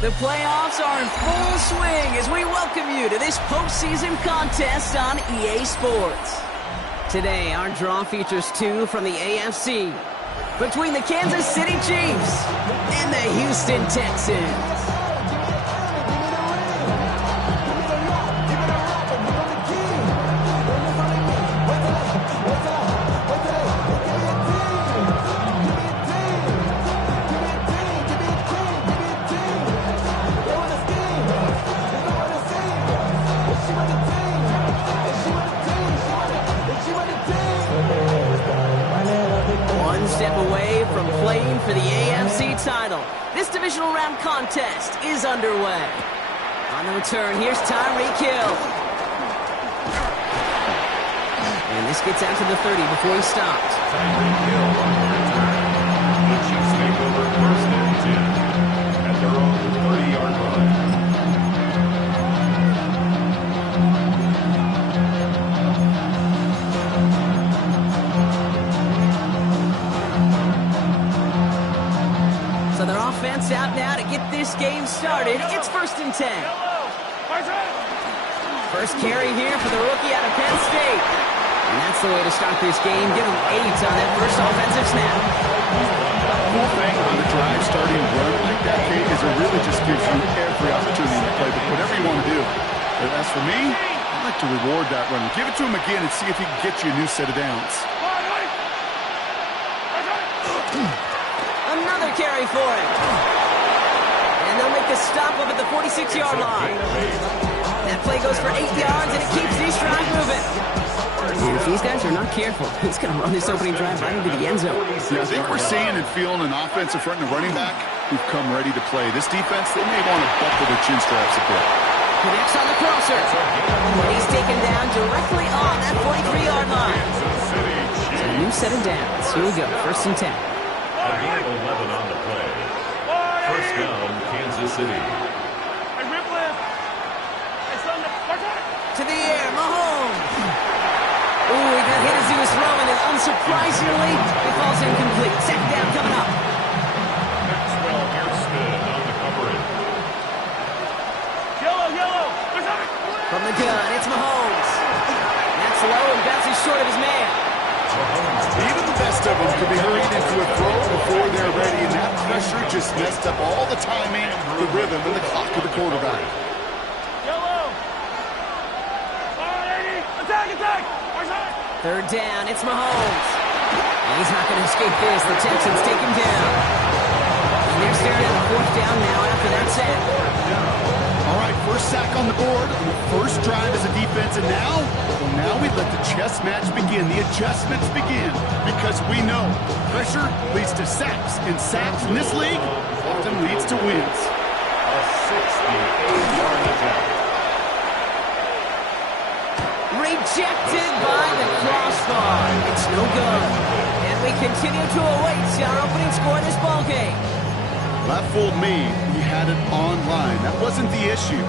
The playoffs are in full swing as we welcome you to this postseason contest on EA Sports. Today, our draw features two from the AFC between the Kansas City Chiefs and the Houston Texans. Step away from playing for the AFC title. This divisional round contest is underway. On the return, here's Tyreek Hill. And this gets out to the 30 before he stops. Tyreek Hill on the return. The Chiefs take over first and 10 at their own 30-yard line. So their offense out now to get this game started. It's 1st and 10. First carry here for the rookie out of Penn State. And that's the way to start this game. Give him 8 on that first offensive snap. The whole thing on the drive starting run like that, Kate, is it really just gives you every opportunity to play whatever you want to do. But as for me, I like to reward that run. Give it to him again and see if he can get you a new set of downs. Another carry for him. And they'll make the stop up at the 46-yard line. That play goes for 8 yards, and it keeps these drive moving. And if these guys are not careful, he's going to run this opening drive right into the end zone. Yeah, I think we're seeing and feeling an offense in front of the running back who've come ready to play. This defense, they may want to buckle their chin straps a bit. Connects on the crosser. And he's taken down directly on that 43-yard line. So a new set of downs. Here we go, 1st and 10. A gain of 11 on the play. First down, Kansas City. To the air, Mahomes. Ooh, he got hit as he was throwing, and unsurprisingly, it falls incomplete. Second down coming up. Maxwell Hairston on the coverage. From the gun, it's Mahomes. That's low and bounces short of his man. Even the best of them could be hurried into a throw before they're ready, and that pressure just messed up all the timing, the rhythm, and the clock of the quarterback. Third down, it's Mahomes. And he's not going to escape this. The Texans take him down. And they're staring at a 4th down now after that sack. All right, first sack on the board, on the first drive as a defense, and now we let the chess match begin, the adjustments begin, because we know pressure leads to sacks, and sacks in this league often leads to wins. A 68-yard attempt. Rejected by the crossbar. It's no good. And we continue to await our opening score in this ballgame. That fooled me. He had it online. That wasn't the issue.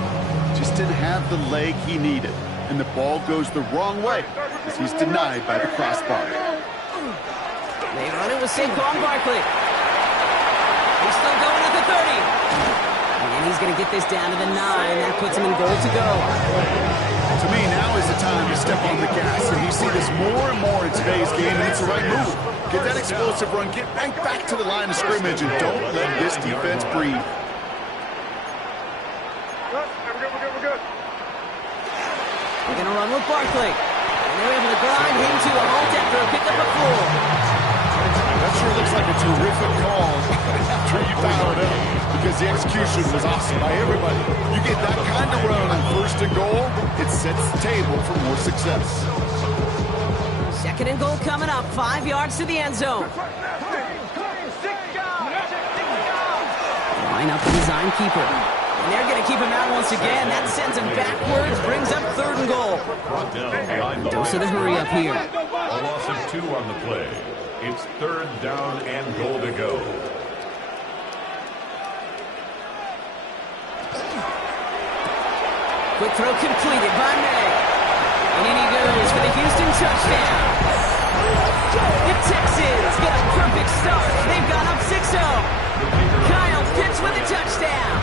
Just didn't have the leg he needed. And the ball goes the wrong way as he's denied by the crossbar. They run it with Saquon Barkley. He's still going at the 30. And he's going to get this down to the 9. That puts him in goal to go. To me, now is the time to step on the gas. And you see this more and more in today's game, and it's the right move. Get that explosive run. Get right back to the line of scrimmage, and don't let this defense breathe. They're going to run with Barkley. And they're able to grind him to a halt after a pickup of 4. That sure looks like a terrific call after you dial it up, because the execution was awesome by everybody. You get that kind of run on 1st and goal, it sets the table for more success. 2nd and goal coming up, 5 yards to the end zone. Line up the design keeper. And they're going to keep him out once again. That sends him backwards, brings up 3rd and goal. Brought down behind the Dose of the hurry up here. A loss of 2 on the play. It's 3rd down and goal to go. Quick throw completed by May. And in he goes for the Houston touchdown. The Texans get a perfect start. They've gone up 6-0. Kyle Pitts with a touchdown.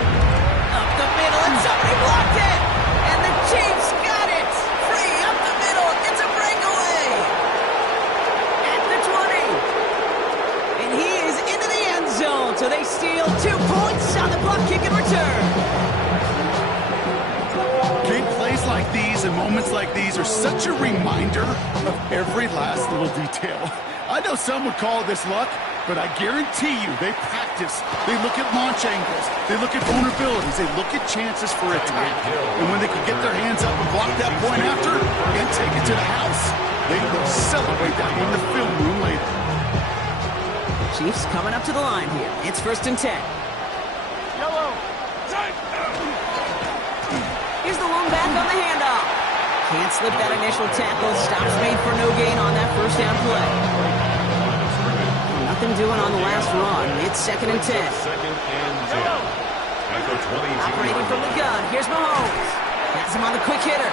on kick and return. Big plays like these and moments like these are such a reminder of every last little detail. I know some would call this luck, but I guarantee you they practice. They look at launch angles. They look at vulnerabilities. They look at chances for attack. And when they can get their hands up and block that point after and take it to the house, they will celebrate that in the film room later. Chiefs coming up to the line here. It's 1st and 10. Yellow. Here's the long back on the handoff. Can't slip that initial tackle. Stops made for no gain on that first down play. Nothing doing on the last run. It's 2nd and 10. 2nd and 10. At the 22. Operating from the gun. Here's Mahomes. Has him on the quick hitter.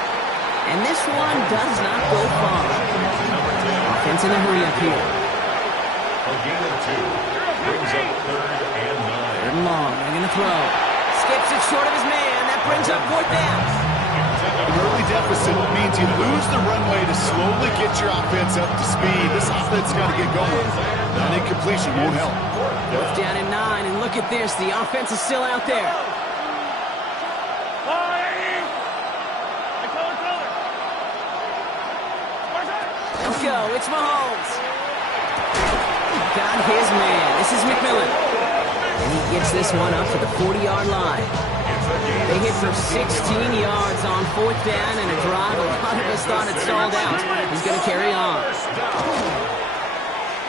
And this one does not go far. Offense in a hurry up here. A gain of 2. Brings up 3rd and 9. 3rd and long. They're going to throw. Skips it short of his man. That brings up 4th down. An early deficit means you lose the runway to slowly get your offense up to speed. This offense got to get going. That incompletion won't help. 4th down and 9. And look at this. The offense is still out there. Let's go. It's Mahomes. Got his man. This is McMillan. And he gets this one up to the 40-yard line. They hit for 16 yards on 4th down and a drive. A lot of us thought it stalled out. He's going to carry on.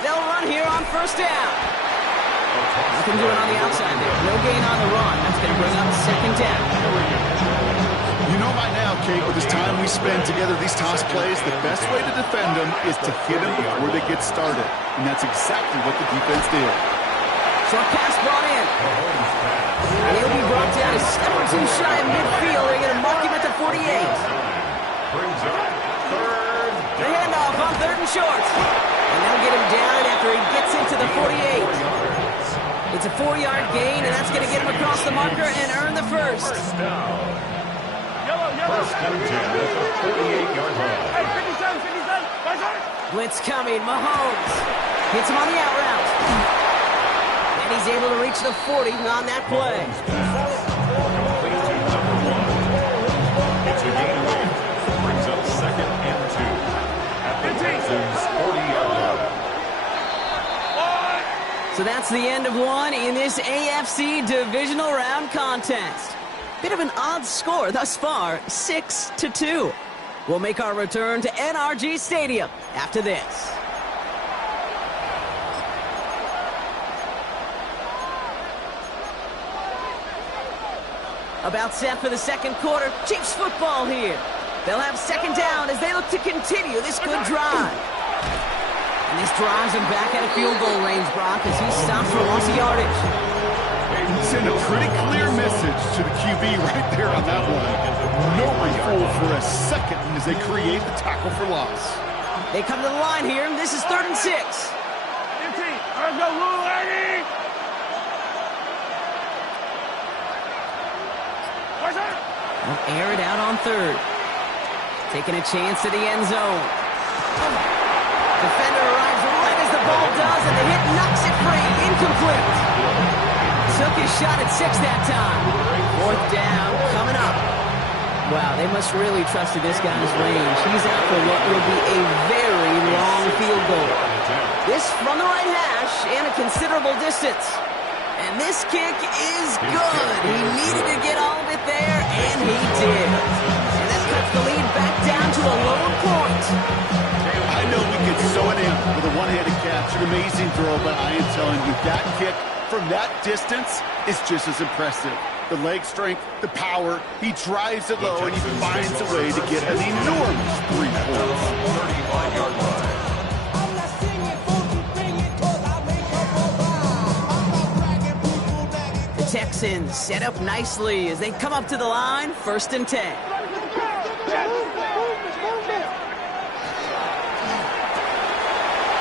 They'll run here on 1st down. Nothing doing on the outside there. No gain on the run. That's going to bring up 2nd down. You know by now, Kate, with this time we spend together these toss plays, the best way to defend them is to hit them before they get started. And that's exactly what the defense did. Short pass brought in. And he'll be brought down a step or two shy of midfield. They're going to mark him at the 48. Brings up 3rd. The handoff on 3rd and short. And they'll get him down after he gets into the 48. It's a 4-yard gain, and that's going to get him across the marker and earn the first. 1st down. 1st and 10 at the 48-yard line. Blitz coming. Mahomes hits him on the out route. And he's able to reach the 40 on that play. Complete to number 1. It's a gain of 8. Brings up 2nd and 2. At the Texans' 40-yard line. So that's the end of one in this AFC divisional round contest. Bit of an odd score thus far, 6-2. We'll make our return to NRG Stadium after this. About set for the 2nd quarter. Chiefs football here. They'll have 2nd down as they look to continue this good drive. And this drives him back at a field goal range, Brock, as he stops for loss of yardage. Send a pretty clear message to the QB right there on that one. Nobody fooled for a second as they create the tackle for loss. They come to the line here. This is 3rd and 6. They'll air it out on 3rd. Taking a chance to the end zone. Defender arrives right as the ball does, and the hit knocks it free. Incomplete. Took his shot at 6 that time. 4th down coming up. Wow, they must really trusted this guy's range. He's out for what will be a very long field goal. This from the right hash and a considerable distance. And this kick is good. He needed to get all of it there, and he did. And that cuts the lead back down to a lower point. I know we could sew it in with a one-handed catch, an amazing throw, but I am telling you, that kick from that distance is just as impressive. The leg strength, the power, he drives it low, and he finds a way to get an enormous 3 points. 35-yard line. Texans set up nicely as they come up to the line, 1st and 10.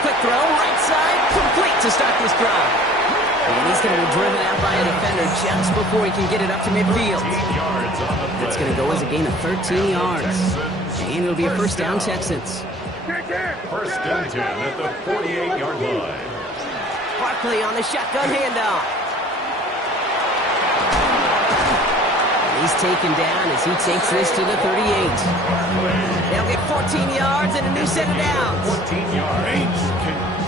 Quick throw, right side, complete to start this drive. And he's going to be driven out by a defender just before he can get it up to midfield. It's going to go as a gain of 13 yards. And it'll be a 1st down, Texans. 1st and 10 at the 48-yard line. Barkley on the shotgun handoff. He's taken down as he takes this to the 38. They'll get 14 yards and a new set of downs. 14 yards.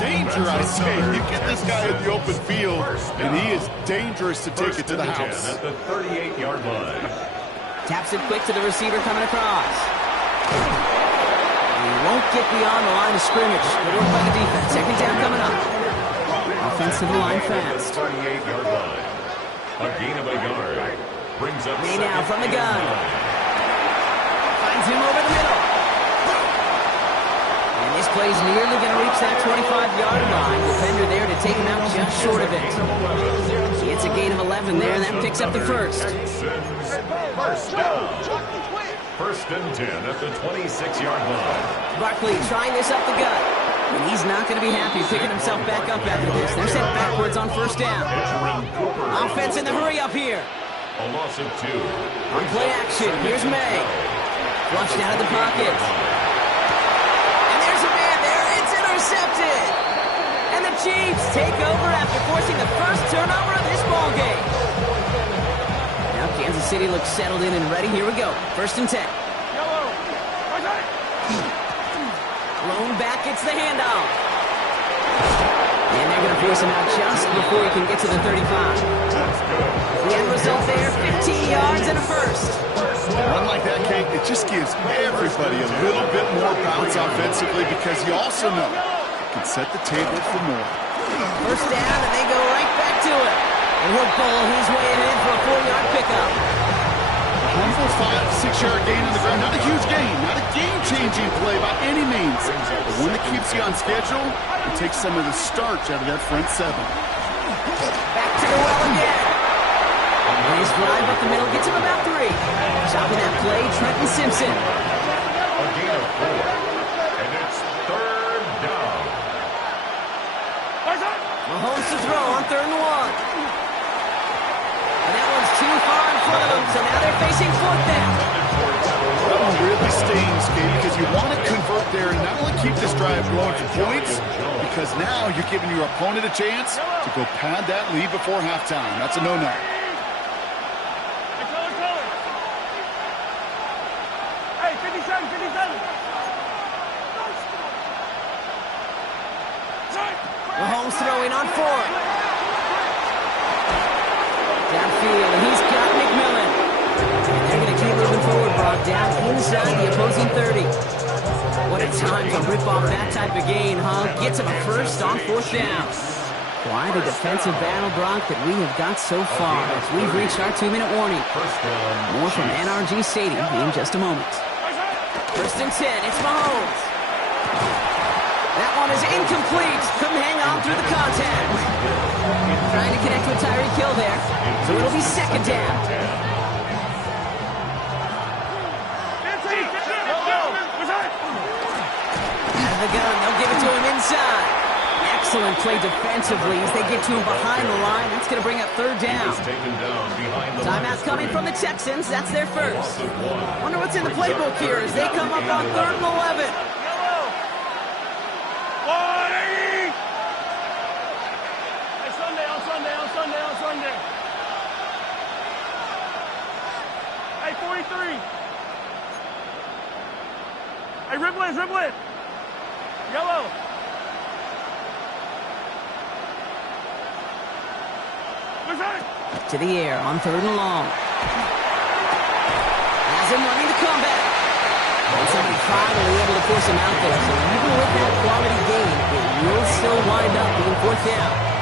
Danger, I say. You get this guy in the open field, and he is dangerous to take it to the house. At the 38-yard line. Taps it quick to the receiver coming across. He won't get beyond the line of scrimmage. Good work by the defense. Second down coming up. Offensive line fast. 38-yard line. A gain of a yard. Brings up May now from the gun. Finds him over the middle. And this play's nearly going to reach that 25-yard line. Defender there to take him out just short of it. He gets a gain of 11 there, and that picks up the first. First down. First and 10 at the 26-yard line. Barkley trying this up the gut. And he's not going to be happy picking himself back up after this. They're sent backwards on first down. Offense in the hurry up here. A loss of 2. On play action, here's May. Flushed out of the pocket. And there's a man there. It's intercepted. And the Chiefs take over after forcing the first turnover of this ballgame. Now Kansas City looks settled in and ready. Here we go. First and 10. Thrown back, gets the handoff. And they're going to force him out just before he can get to the 35. The end result there, 15 yards and a first. Run like that, Kate, it just gives everybody a little bit more bounce offensively because you also know it can set the table for more. First down, and they go right back to it. And he'll bowl his way in for a 4-yard pickup. Humble 5-6-yard gain on the ground. Not a huge gain, not a game-changing play by any means. But one that keeps you on schedule and takes some of the starch out of that front seven. Back to the well again. Nice drive up the middle, gets him about 3. Chopping that play, Trenton Simpson. A gain of 4. And it's third down. Mahomes to throw on 3rd and 1. And that one's too far in front of them, so now they're facing 4th down. That one really stings, Kate, because you want to convert there and not only keep this drive going for points, because now you're giving your opponent a chance to go pad that lead before halftime. That's a no-no. Hey, 57. Mahomes throwing on 4th. Downfield, and he's got McMillan. And they're going to keep moving forward, brought down inside the opposing 30. What a time to rip off that type of gain, huh? Gets him a first on 4th down. Quite a defensive battle, Brock, that we have got so far as we've reached our 2-minute warning. More from NRG Stadium in just a moment. First and 10, it's Mahomes. That one is incomplete. Couldn't hang on through the contact. Trying to connect with Tyreek Hill there. So it'll be second down. Out of the gun, they'll give it to him inside. Excellent play defensively as they get to him behind the line. That's going to bring up 3rd down. Timeout coming from the Texans. That's their first. Wonder what's in the playbook here as they come up on 3rd and 11. Sunday. Hey, 43. Hey, dribble it. Yellow. To the air on 3rd and long. Has him running the comeback. And somebody finally able to force him out there. So even with that quality gain, it will still wind up being 4th down.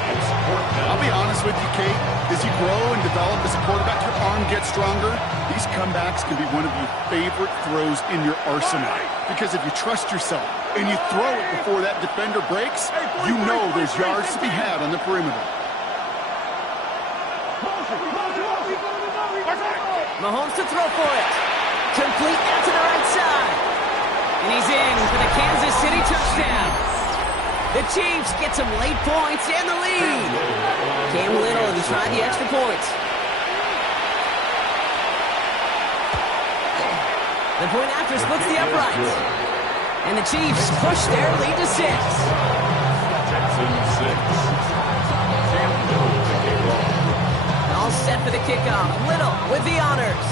I'll be honest with you, Kate. As you grow and develop as a quarterback, your arm gets stronger. These comebacks can be one of your favorite throws in your arsenal. Because if you trust yourself and you throw it before that defender breaks, you know there's yards to be had on the perimeter. Mahomes to throw for it. Complete out to the right side. And he's in for the Kansas City touchdown. The Chiefs get some late points and the lead. Cam Little and try the extra points. The point after splits the uprights. And the Chiefs push their lead to 6. Texans 6. Cam Little to kick off. All set for the kickoff. Little with the honors.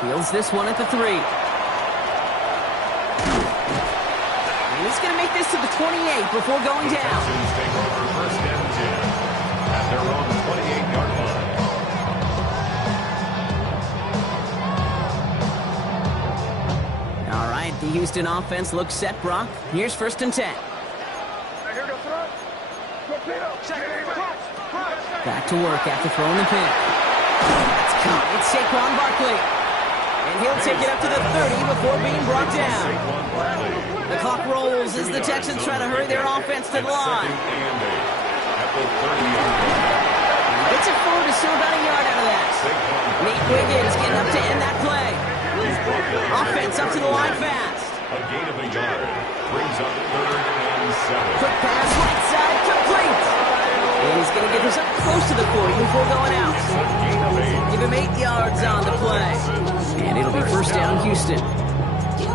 Fields this one at the 3. And he's going to make this to the 28 before going down. Texans take over first and 10 at their own 28-yard line. All right, the Houston offense looks set, Brock. Here's first and 10. Back to work after throwing the pick. That's caught. It's Saquon Barkley. And he'll take it up to the 30 before being brought down. The clock rolls as the Texans try to hurry their offense to the line. It's a forward to still about a yard out of that. Nate Wiggins getting up to end that play. Offense up to the line fast. A gain of a yard brings up 3rd and 7. Quick pass, right side, complete. And he's going to get this up close to the 40 before going out. Give him 8 yards on the play. And it'll be first down, Houston.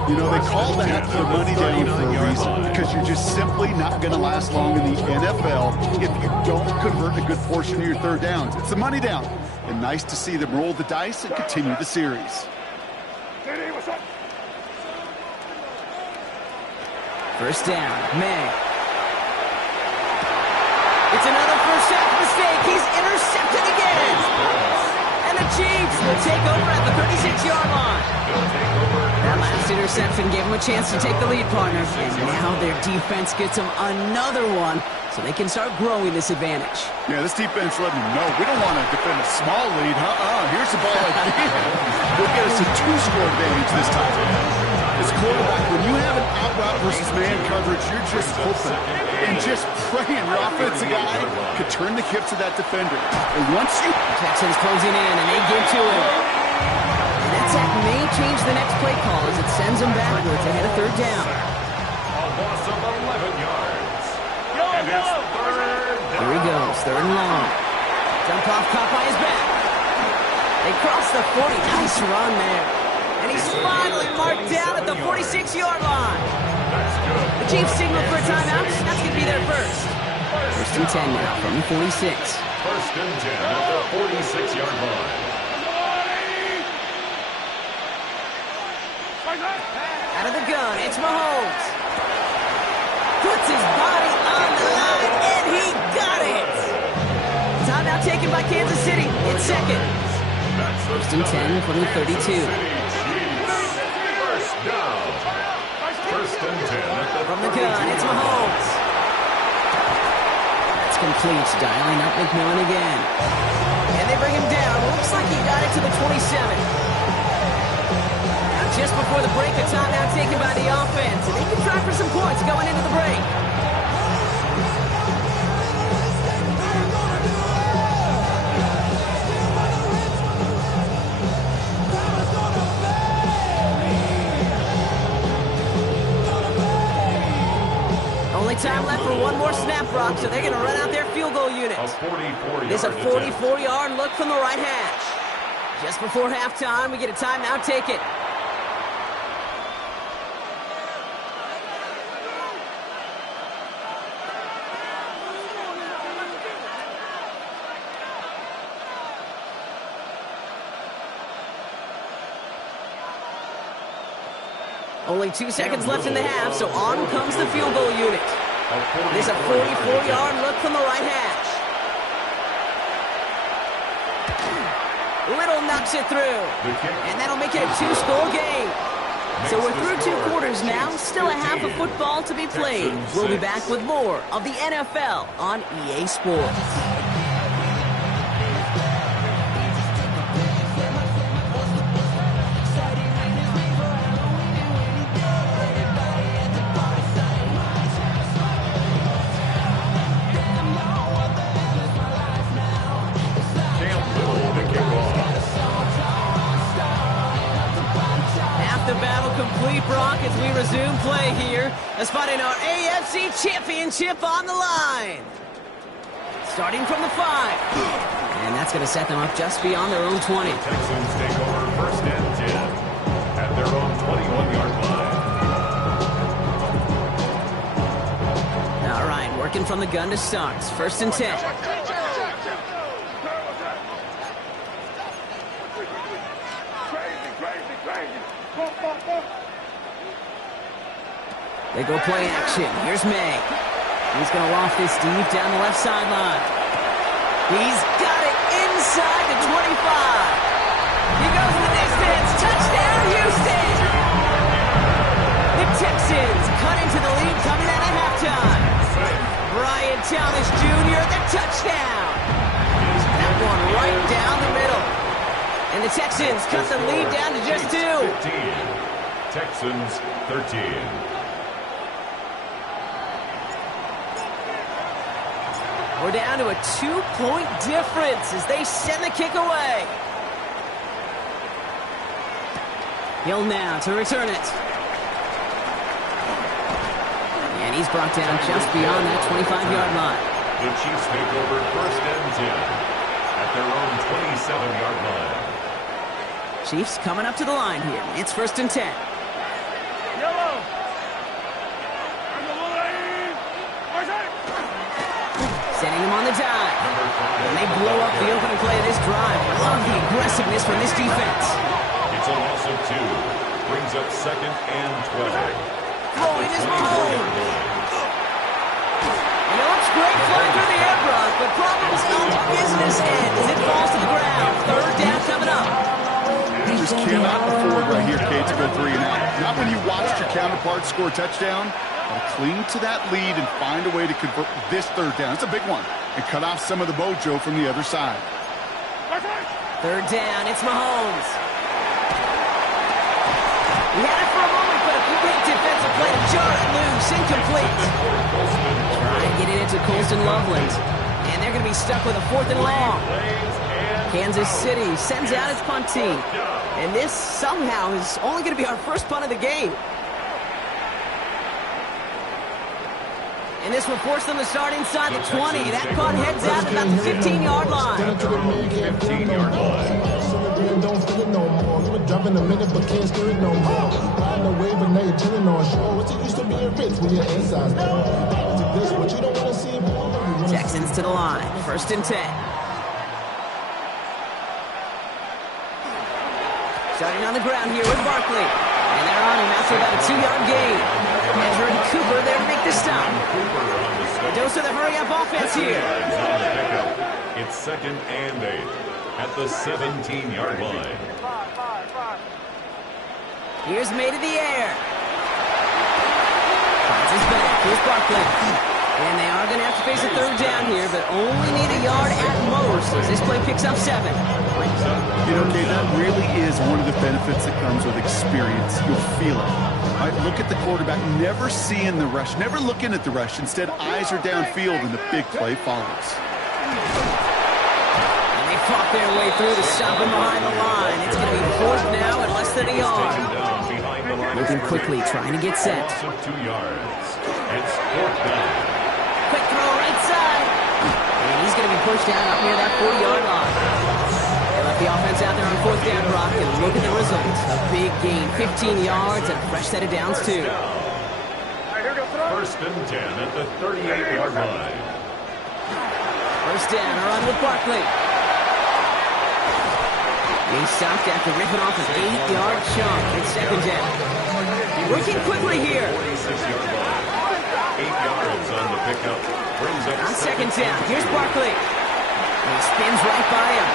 You know, they call that the money down for a reason, because you're just simply not going to last long in the NFL if you don't convert a good portion of your third downs. It's the money down. And nice to see them roll the dice and continue the series. First down, May. It's another first half mistake. He's intercepted again. And the Chiefs will take over at the 36-yard line. That last interception gave them a chance to take the lead, partner. And now their defense gets them another one, so they can start growing this advantage. Yeah, this defense letting them know we don't want to defend a small lead. Here's the ball again. We'll get us a 2-score advantage this time. As quarterback, when you have an out-route versus man coverage, you're just hoping and just praying your offensive guy could turn the hips of that defender. And once you... Texans closing in, and they get to him. And that sack may change the next play call as it sends them backwards ahead of third down. A loss of 11 yards. And it's third down. Here he goes, third and long. Jump off, caught by his back. They cross the 40. Nice run there. And he's finally marked down at the 46-yard line. The Chiefs signal for a timeout. That's going to be their first. First and 10 now from the 46. First and 10 at the 46-yard line. Out of the gun, it's Mahomes. Puts his body on the line, and he got it. Timeout taken by Kansas City. It's second. First and 10 from the 32. First and 10 from the gun, it's Mahomes. That's complete. Dialing up McMillan again. And they bring him down. Looks like he got it to the 27. Now just before the break, a timeout taken by the offense. And they can try for some points going into the break. Time left for one more snap, Brock, so they're going to run out their field goal unit. This is a 44-yard look from the right hash. Just before halftime, we get a timeout taken. Only 2 seconds left in the half, so on comes the field goal unit. There's a 44-yard look from the right hash. Little knocks it through. And that'll make it a 2-score game. So we're through 2 quarters now. Still a half of football to be played. We'll be back with more of the NFL on EA Sports. Brock, as we resume play here, spotting our AFC Championship on the line. Starting from the 5. And that's going to set them up just beyond their own 20. The Texans take over first and 10 at their own 21-yard line. All right, working from the gun to start. First and 10. They go play action. Here's May. He's going to loft this deep down the left sideline. He's got it inside the 25. He goes the distance. Touchdown, Houston! The Texans cut into the lead coming out at halftime. Brian Thomas Jr., the touchdown. That one right down the middle. And the Texans cut the lead down to just 2. 15. Texans 13. We're down to a 2-point difference as they send the kick away. Hill now to return it. And he's brought down just beyond that 25-yard line. The Chiefs take over first and 10 at their own 27-yard line. Chiefs coming up to the line here. It's first and 10. Yellow. Setting him on the dive. And they blow up the opening play of this drive. Love the aggressiveness from this defense. It's a loss of 2. Brings up second and 12. Throwing his Mahomes. And it looks great flying through the air, Brock, but problems on the business end as it falls to the ground. Third down coming up. You just cannot afford right here, Kate, to go 3 and out. Not when you watched your counterpart score a touchdown. Cling to that lead and find a way to convert this third down. It's a big one. And cut off some of the mojo from the other side. Third down, it's Mahomes. He had it for a moment, but a great defensive play to jar it loose. Incomplete. Try and get it into Colston Loveland. And they're going to be stuck with a 4th and long. Kansas City sends out its punt team. And this somehow is only going to be our first punt of the game. And this will force them to start inside the 20. That punt heads out about the 15-yard line. 15-yard line. Don't feel it no more. You were dropping a minute, but can't steer it no more. Riding away, but now you're chilling on shore. What's it used to being rich when your inside's gone? This what you don't want to see. Texans to the line. First and 10. Starting on the ground here with Barkley. And they're on him after about a 2-yard gain. Ezra and Cooper there to make the stop. Dose of the hurry-up offense here. It's second and 8 at the 17-yard line. Here's May to the air. Finds his back. Here's Barkley. And they are going to have to face a third down here, but only need a yard at most as this play picks up 7. You know, Kate, that really is one of the benefits that comes with experience. You'll feel it. Right, look at the quarterback, never seeing the rush, never looking at the rush. Instead, eyes are downfield, and the big play follows. And they fought their way through to stop him behind the line. It's going to be 4th now at less than a yard. Moving quickly, trying to get set. 2 yards. It's 4th down. Quick throw right side. And he's going to be pushed out up near that 40-yard line. They left the offense out there on 4th down, Brock, and look at the results. A big gain, 15 yards, and a fresh set of downs, too. First and 10 at the 38-yard line. First down, a run with Barkley. He stopped after ripping off an 8-yard chunk. It's second down. Working quickly here. 46-yard line. 8 yards on the pickup. Brings up on second down. Here's Barkley. And he spins right by him.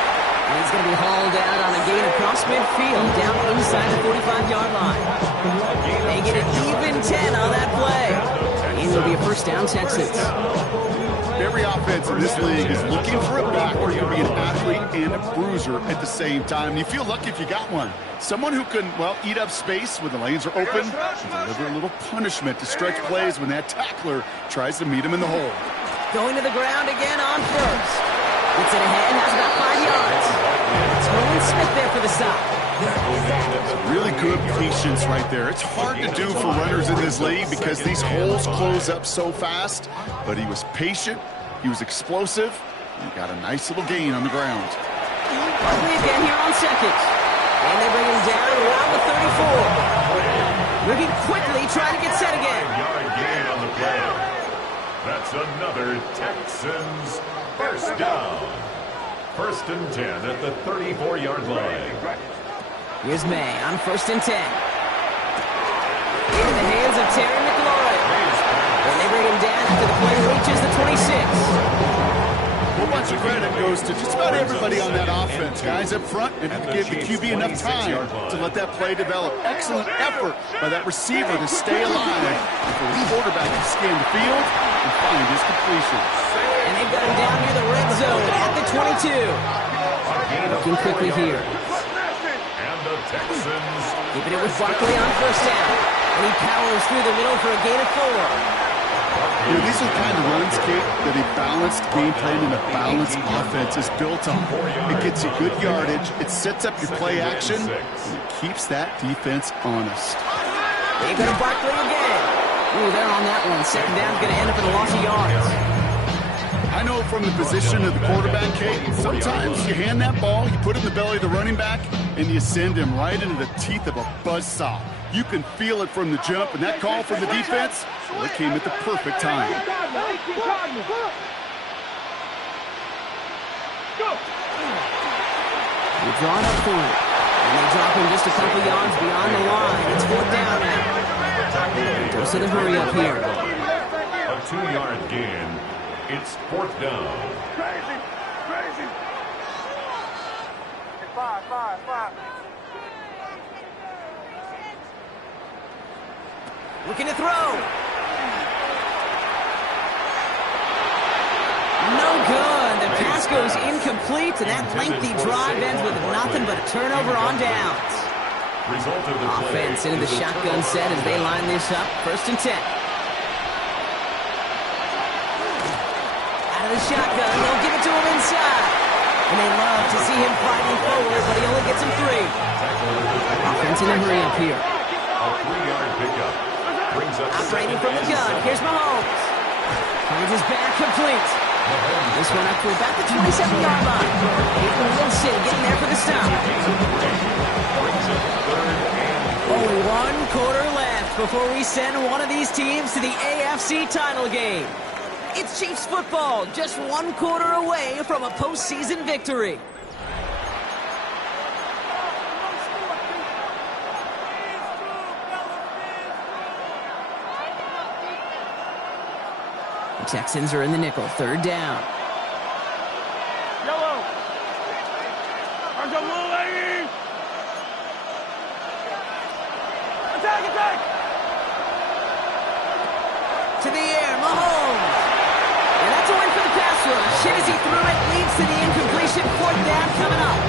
And he's going to be hauled out on a gain across midfield, down inside the 45-yard line. They get an even 10 on that play. And it will be a first down, Texans. Every offense in this league is looking for a back where you can be an athlete and a bruiser at the same time. You feel lucky if you got one. Someone who can, well, eat up space when the lanes are open and deliver a little punishment to stretch plays when that tackler tries to meet him in the hole. Going to the ground again on first. Gets it ahead, has about 5 yards. It's Roland Smith there for the stop. Really good patience right there. It's hard to do for runners in this league because these holes close up so fast. But he was patient, he was explosive, and he got a nice little gain on the ground. Barkley again here on second. And they bring him down around the 34. Looking quickly, trying to get set again. Yard gain on the play. That's another Texans first down. First and 10 at the 34-yard line. Here's May on first and 10. Into the hands of Terry McLaurin. they bring him down after the play reaches the 26. A bunch of credit goes to just about everybody on that offense. Guys up front, and give the QB enough time to let that play develop. Excellent effort by that receiver to stay alive before the quarterback can scan the field and find his completion. And they've got him down near the red zone at the 22. Looking quickly here. And the Texans Keeping it with Barkley on first down. And he powers through the middle for a gain of 4. You know, these are the kind of runs, Kate, that a balanced game plan and a balanced offense is built on. It gets you good yardage, it sets up your play action, and it keeps that defense honest. They go to Barkley again. Ooh, they're on that one. Second down's going to end up in a loss of yards. I know from the position of the quarterback, Kate, sometimes you hand that ball, you put it in the belly of the running back, and you send him right into the teeth of a buzzsaw. You can feel it from the jump, and that call from the defense, well, it came at the perfect time. They draw it up for him. And they drop him just a couple yards beyond the line. It's fourth down now. Goes to the hurry up here. a 2-yard gain. It's fourth down. Crazy. Five. Looking to throw. No good. The pass goes incomplete, and that lengthy drive ends with nothing but a turnover on downs. Result of the Offense play into the is a shotgun turnover. set as they line this up. First and 10. Out of the shotgun, they'll give it to him inside. And they love to see him fighting forward, but he only gets him 3. Offense in a hurry up here. A 3-yard pickup. Brings up Operating second from the and gun. 7. Here's Mahomes. Finds his back complete. This one up to about the 27-yard line. Nathan Wilson getting there for the stop. Brings up third and Only 1 quarter left before we send one of these teams to the AFC title game. It's Chiefs football, just 1 quarter away from a postseason victory. The Texans are in the nickel, third down. Yellow. There's a blue lady. Attack. To the air, Mahomes. And that's a win for the pass rush. Hit as he threw it, leads to the incompletion. Fourth down coming up.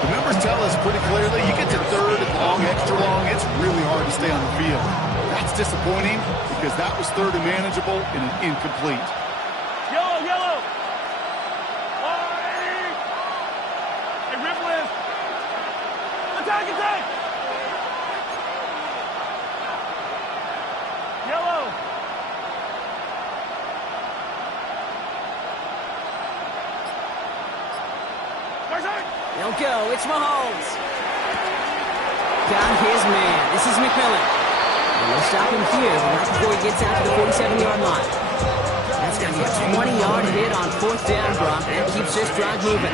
The numbers tell us pretty clearly, you get to third and long, extra long, it's really hard to stay on the field. That's disappointing because that was third and manageable and an incomplete. Yellow. Lady. Hey, rip lift. Attack. Yellow. They'll go. It's Mahomes. Got his man. This is McMillan. And they'll stop him here, but not before he gets out to the 47-yard line. That's going to be a 20-yard hit on fourth down, Brock. That keeps this drive moving.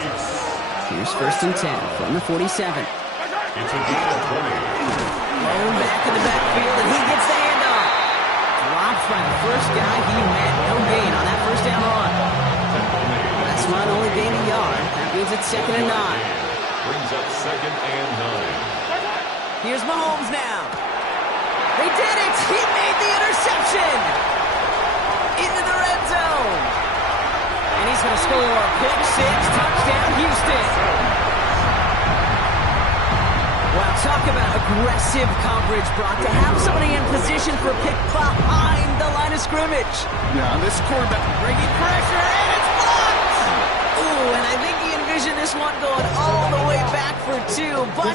Here's first and 10 from the 47. it's a gain of 20. Blown back in the backfield, and he gets the handoff. Dropped by the first guy he met. No gain on that first down run. Last run only gained a yard. That means it's second and 9. Brings up second and 9. Here's Mahomes now. They did it! He made the interception! Into the red zone. And he's going to score a pick six. Touchdown, Houston. Wow, talk about aggressive coverage, Brock. To have somebody in position for a pick behind the line of scrimmage. Yeah, this quarterback Bringing pressure, and it's blocked! Ooh, and I think he envisioned this one going all the way back for 2, but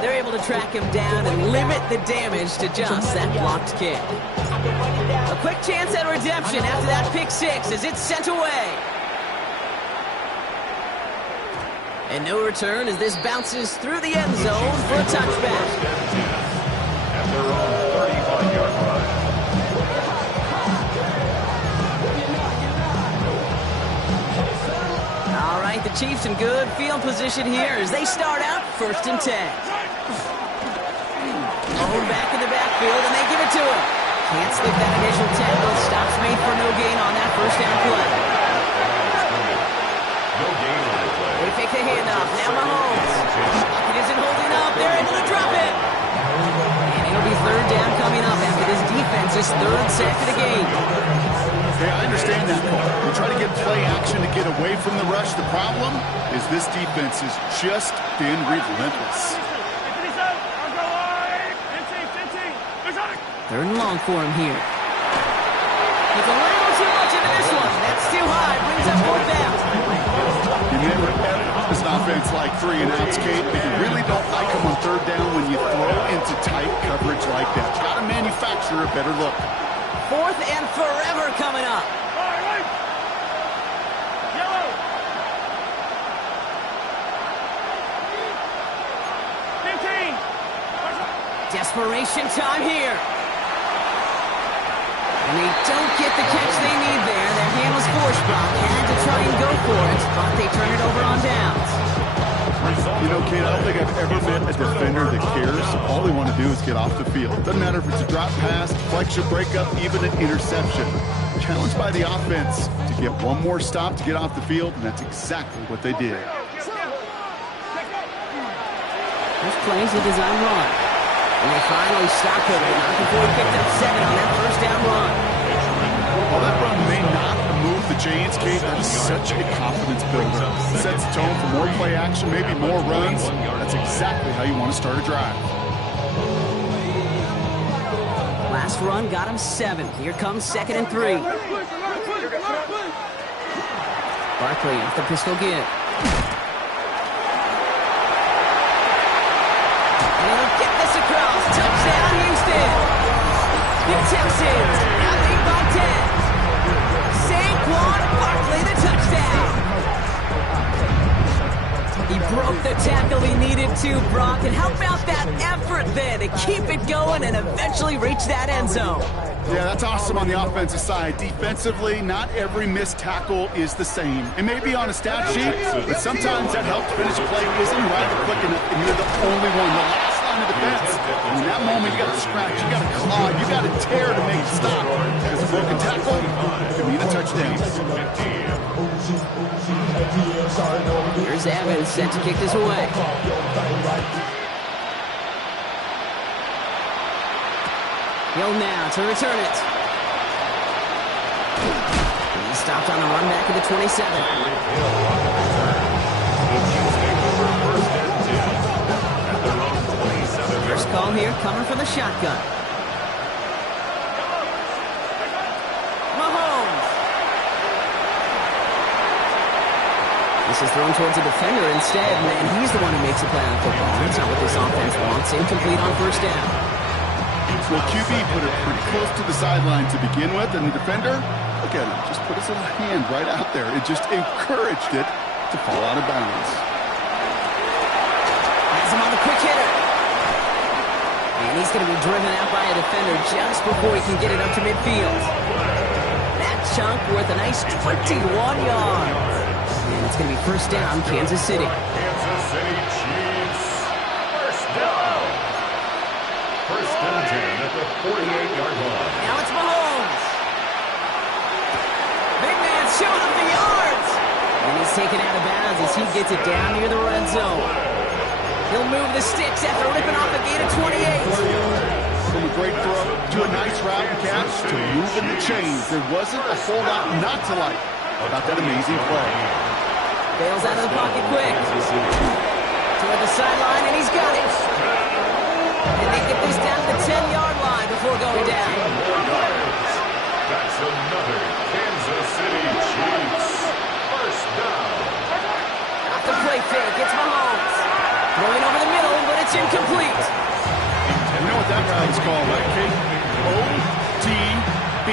they're able to track him down and limit the damage to just that blocked kick. A quick chance at redemption after that pick six as it's sent away. And no return as this bounces through the end zone for a touchback. At their own 35-yard line. All right, the Chiefs in good field position here as they start out first and 10. Home back in the backfield, and they give it to him. Can't slip that initial tackle. Stops made for no gain on that first down play. No gain on the play. They fake the handoff. Now Mahomes. It isn't holding up. They're able to drop it. And it'll be third down coming up after this defense's third sack of the game. Hey, I understand that, Cole. You try to get play action to get away from the rush. The problem is this defense has just been relentless. Third and long for him here. It's a little too much into this one. That's too high. Brings up fourth down. You never ever as an offense like 3 and outs, Kate, but you really don't like them on third down when you throw into tight coverage like that. Got to manufacture a better look. Fourth and forever coming up. Yellow. 15. Desperation time here. And they don't get the catch they need there. Their hand was forced, Brock. Had to try and go for it, but they turn it over on downs. You know, Kate, I don't think I've ever met a defender that cares. All they want to do is get off the field. Doesn't matter if it's a drop pass, deflection, breakup, even an interception. Challenged by the offense to get one more stop to get off the field, and that's exactly what they did. This play's a design run. And they finally stopped it not before he picked up 7 on that first down run. While that run may not move the chains, Kate, that is such a confidence builder. Sets the tone for more play action, maybe more runs. That's exactly how you want to start a drive. Last run got him 7. Here comes 2nd and 3. Barkley off the pistol give. And he'll get this across. Touchdown, Houston. The Texans now lead by 10. Saquon Barkley, the touchdown. He broke the tackle he needed to, Brock. And how about that effort there to keep it going and eventually reach that end zone? Yeah, that's awesome on the offensive side. Defensively, not every missed tackle is the same. It may be on a stat sheet, but sometimes that help to finish a play isn't right or quick enough, and you're the only one. The last line of defense. And in that moment, you got to scratch, you got to claw, you got to tear to make it stop. Because a broken tackle could mean a touchdown. Here's Evans set to kick this away. Hill now to return it. He stopped on the run back at the 27. First call here coming from the shotgun. Mahomes. This is thrown towards a defender instead, and he's the one who makes a play on football. That's not what this offense wants. Incomplete on first down. Well, QB put it pretty close to the sideline to begin with, and the defender, look at him, just put his little hand right out there. It just encouraged it to fall out of bounds. Has him on the quick hitter. And he's going to be driven out by a defender just before he can get it up to midfield. That chunk worth a nice 21 yards. And it's going to be first down, Kansas City. Kansas City Chiefs. First down. First and 10 at the 48-yard line. Now it's Mahomes. Big man showing up the yards. And he's taken out of bounds as he gets it down near the red zone. He'll move the sticks after ripping off a gain of 28. From a great throw to a nice route and catch to moving the chains. There wasn't a whole lot not to like about that amazing play. Bails out of the pocket quick. Toward the sideline, and he's got it. And they get this down to the 10-yard line before going down. That's another Kansas City Chiefs. First down. Off the play fake, it's Mahomes. Throwing over the middle, but it's incomplete. You know what that route is called, right, Kate? OTB.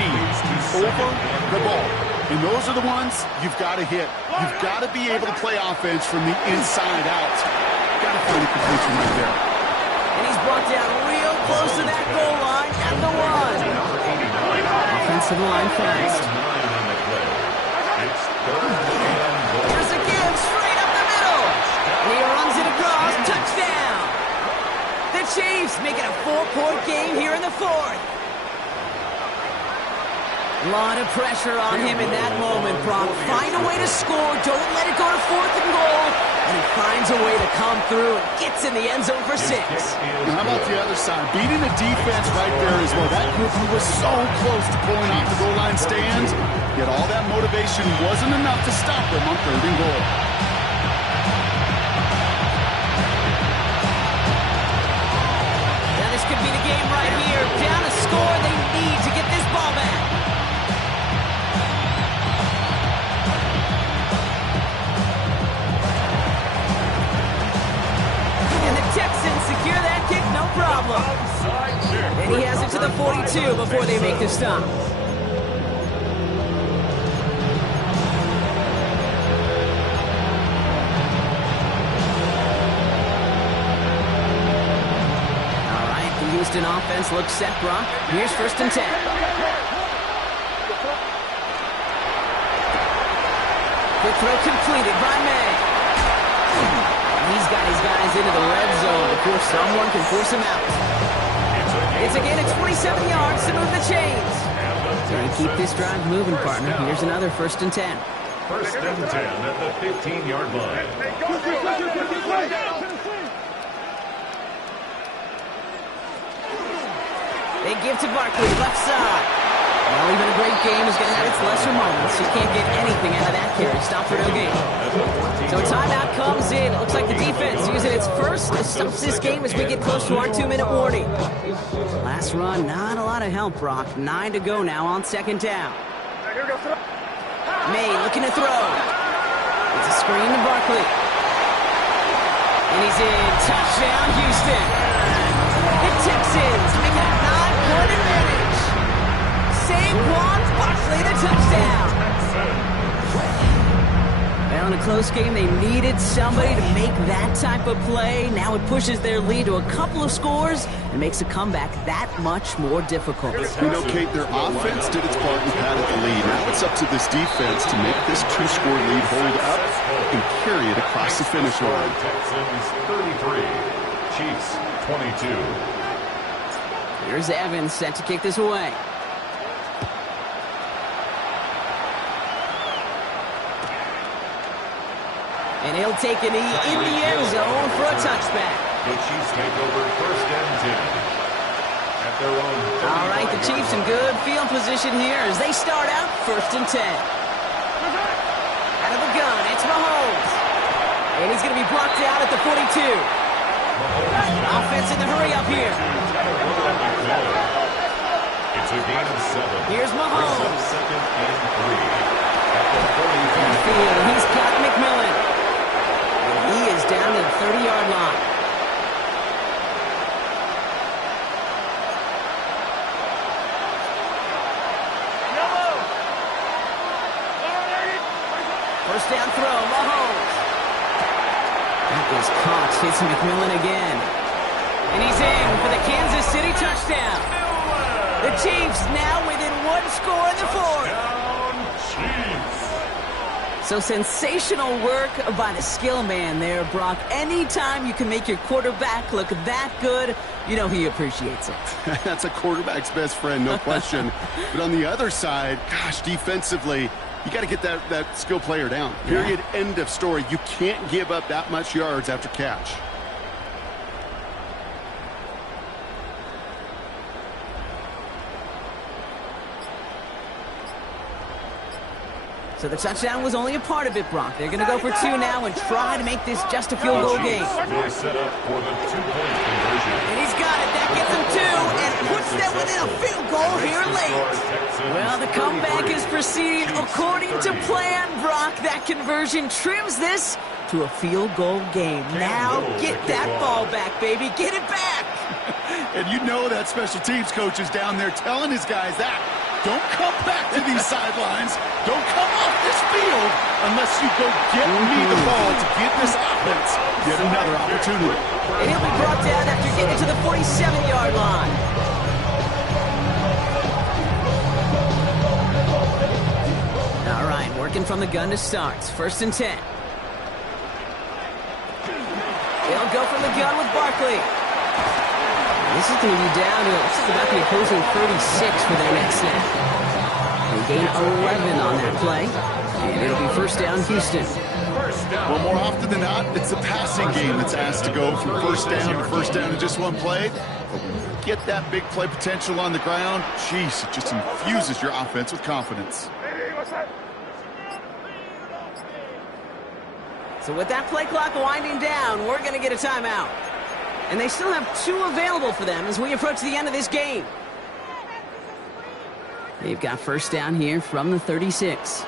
Over the ball. And those are the ones you've got to hit. You've got to be able to play offense from the inside out. You've got to find a completion right there. And he's brought down real close to that goal line at the 1. Offensive line fast. Here's a give straight up the middle. And he runs it across. Touchdown. The Chiefs make it a 4-point game here in the 4th. A lot of pressure on him in that moment, Brock. Find a way to score. Don't let it go to 4th and goal. And he finds a way to come through and gets in the end zone for 6. And how about the other side? Beating the defense right there as well. That group who was so close to pulling off the goal line stands, yet all that motivation wasn't enough to stop them on 3rd and goal. Now this could be the game right here. Down a score. They need to get this ball back. Texans secure that kick, no problem. And he has it to the 42 before they make the stop. All right, the Houston offense looks set, Brock. Here's 1st and 10. Quick throw completed by May. He's got his guys into the red zone before someone can force him out. It's again at 27 yards to move the chains. Trying to keep this drive moving, partner. Here's another 1st and 10. 1st and 10 at the 15-yard line. They give to Barkley, left side. Well, even a great game is going to have its lesser moments. You can't get anything out of that carry. Stop for no gain. So timeout comes in. It looks like the defense using its first to stop this game as we get close to our 2-minute warning. Last run, not a lot of help, Brock. 9 to go now on 2nd down. May looking to throw. It's a screen to Barkley. And he's in. Touchdown, Houston. The Texans make it a 9-point advantage. Saquon Barkley, the touchdown. Well, in a close game, they needed somebody to make that type of play. Now it pushes their lead to a couple of scores and makes a comeback that much more difficult. You know, Kate, their offense did its part and padded the lead. Now it's up to this defense to make this 2-score lead hold up and carry it across the finish line. Texans 33, Chiefs 22. Here's Evans set to kick this away. And he'll take a knee in the end zone for a touchback. The Chiefs take over 1st and 10. At their own. All right, the Chiefs in good field position here as they start out 1st and 10. Out of the gun, it's Mahomes. And he's going to be blocked out at the 42. Offense in the hurry up here. It's a gain of 7. Here's Mahomes. 2nd and 3. At the 45. He's got McMillan. He is down to the 30-yard line. First down throw, Mahomes. That was caught. Hits McMillan again. And he's in for the Kansas City touchdown. The Chiefs now within 1 score in the 4th. So sensational work by the skill man there, Brock. Anytime you can make your quarterback look that good, you know he appreciates it. That's a quarterback's best friend, no question. But on the other side, gosh, defensively, you got to get that skill player down. Period. Yeah. End of story. You can't give up that much yards after catch. So the touchdown was only a part of it, Brock. They're going to go for 2 now and try to make this just a field goal game. They're set up for the 2-point conversion. And he's got it. That gets him 2 and puts them within a field goal here late. Well, the comeback is proceeding according to plan, Brock. That conversion trims this to a field goal game. Now get that ball back, baby. Get it back. And you know that special teams coach is down there telling his guys that. Don't come back to these sidelines. Don't come off this field unless you go get me the ball to give this offense yet another opportunity. And he'll be brought down after getting to the 47-yard line. All right, working from the gun to start. 1st and 10. They'll go from the gun with Barkley. This is going to be down to about the opposing 36 for their next snap. gain 11 on that play. And it'll be first down, Houston. Well, more often than not, it's the passing game that's asked to go from first down in just one play. But when you get that big play potential on the ground, geez, it just infuses your offense with confidence. So with that play clock winding down, we're going to get a timeout. And they still have 2 available for them as we approach the end of this game. They've got first down here from the 36.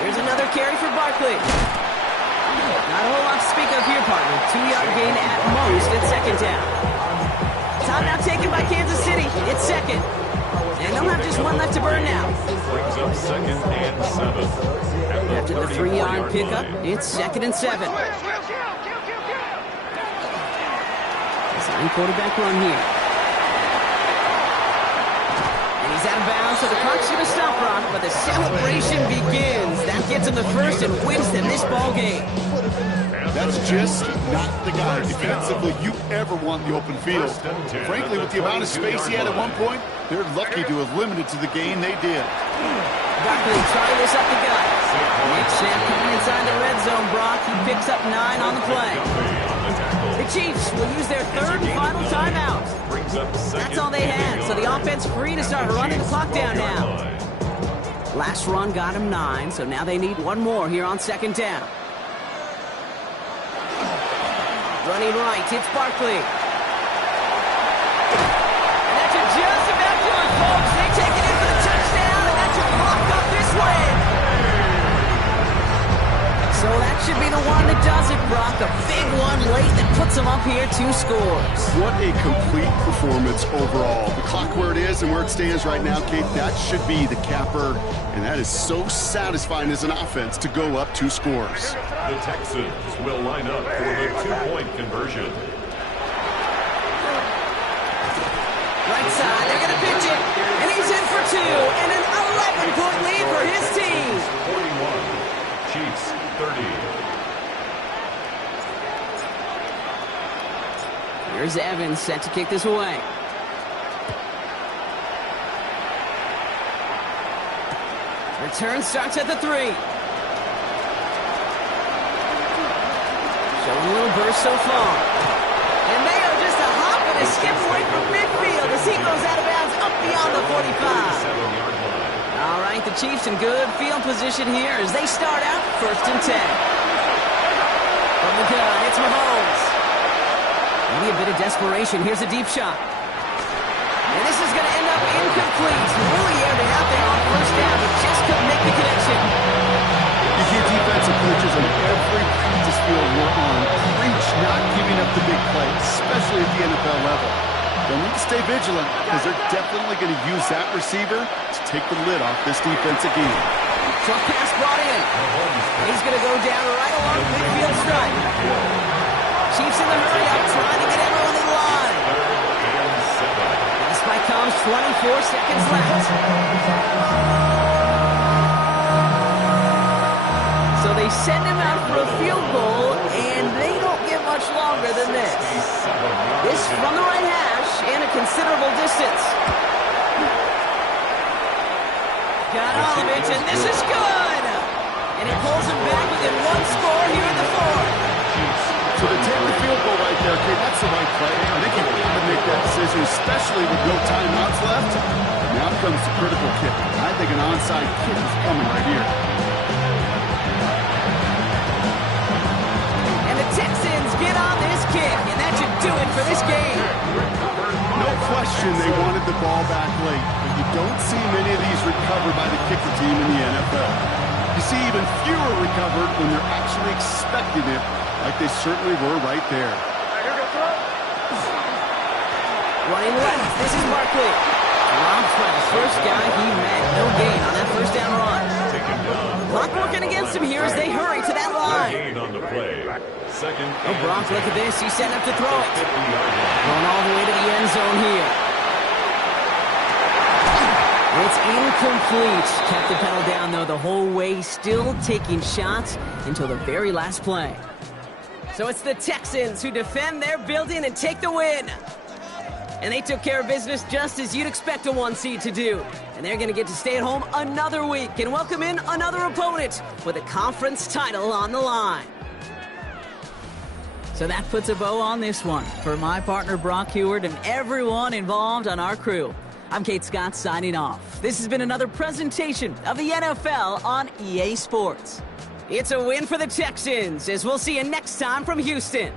Here's another carry for Barkley. Not a whole lot to speak of here, partner. 2-yard gain at most at second down. Timeout taken by Kansas City. It's second. And they'll have just one left to burn now. Brings up second and 7. After the 3-yard pickup, it's second and 7. Design quarterback run here. He's out of bounds, so the clock's going to stop, Brock, but the celebration begins. That gets him the first and wins them this ball game. That's just not the guy defensively you ever want in the open field. Frankly, with the amount of space he had at one point, they're lucky to have limited to the gain they did. Barkley trying this up the gut. Next snap coming inside the red zone, Brock. He picks up 9 on the play. The Chiefs will use their 3rd and final timeout. That's all they had, so the offense free to start running the clock down now. Last run got him 9, so now they need one more here on second down. Running right, it's Barkley. And that's just about good, folks. They take it in for the touchdown, and that's just blocked up this way. So that should be the one that does it, Brock. A big one late that puts them up here 2 scores. What a complete performance overall. The clock where it is and where it stands right now, Kate, that should be the capper. And that is so satisfying as an offense to go up 2 scores. The Texans will line up for the 2-point conversion. Right side, they're going to pitch it. And he's in for 2. And an 11-point lead for his team. 41. Chiefs 30. Here's Evans set to kick this away. Return starts at the 3. Showing a little burst so far. And they are just a hop and a skip away from midfield as he goes out of bounds up beyond the 45. All right, the Chiefs in good field position here as they start out first and 10. From the gun, it's Mahomes. Maybe a bit of desperation. Here's a deep shot. And this is going to end up incomplete. Really aired it out there on first down, but just couldn't make the connection. You hear defensive coaches on every practice field work on preach not giving up the big play, especially at the NFL level. They'll need to stay vigilant because they're definitely going to use that receiver to take the lid off this defense again. Short pass brought in. He's going to go down right along the midfield stripe. Chiefs in the hurry up, trying to get everyone in line. The spike comes, 24 seconds left. So they send him out for a field goal, and they don't get much longer than this. This from the right hash and a considerable distance. Got Olivich, and this is good! And it pulls him back within 1 score here in the 4th. So to take the field goal right there, okay, that's the right play. I think you got to make that decision, especially with no timeouts left. Now comes the critical kick. I think an onside kick is coming right here. And the Texans get on this kick, and that should do it for this game. No question they wanted the ball back late, but you don't see many of these recovered by the kicker team in the NFL. You see even fewer recovered when they're actually expecting it, like they certainly were right there. Running left, this is Barkley. Drops by the first guy he met. No gain on that first down run. Clock working against him here as they hurry to that line. Gain on the play. Second. Oh, Brock, look at this. He's setting up to throw it. Going all the way to the end zone here. It's incomplete. Kept the pedal down, though, the whole way, still taking shots until the very last play. So it's the Texans who defend their building and take the win. And they took care of business just as you'd expect a 1 seed to do. And they're going to get to stay at home another week and welcome in another opponent with a conference title on the line. So that puts a bow on this one. For my partner Brock Heward and everyone involved on our crew, I'm Kate Scott signing off. This has been another presentation of the NFL on EA Sports. It's a win for the Texans, as we'll see you next time from Houston.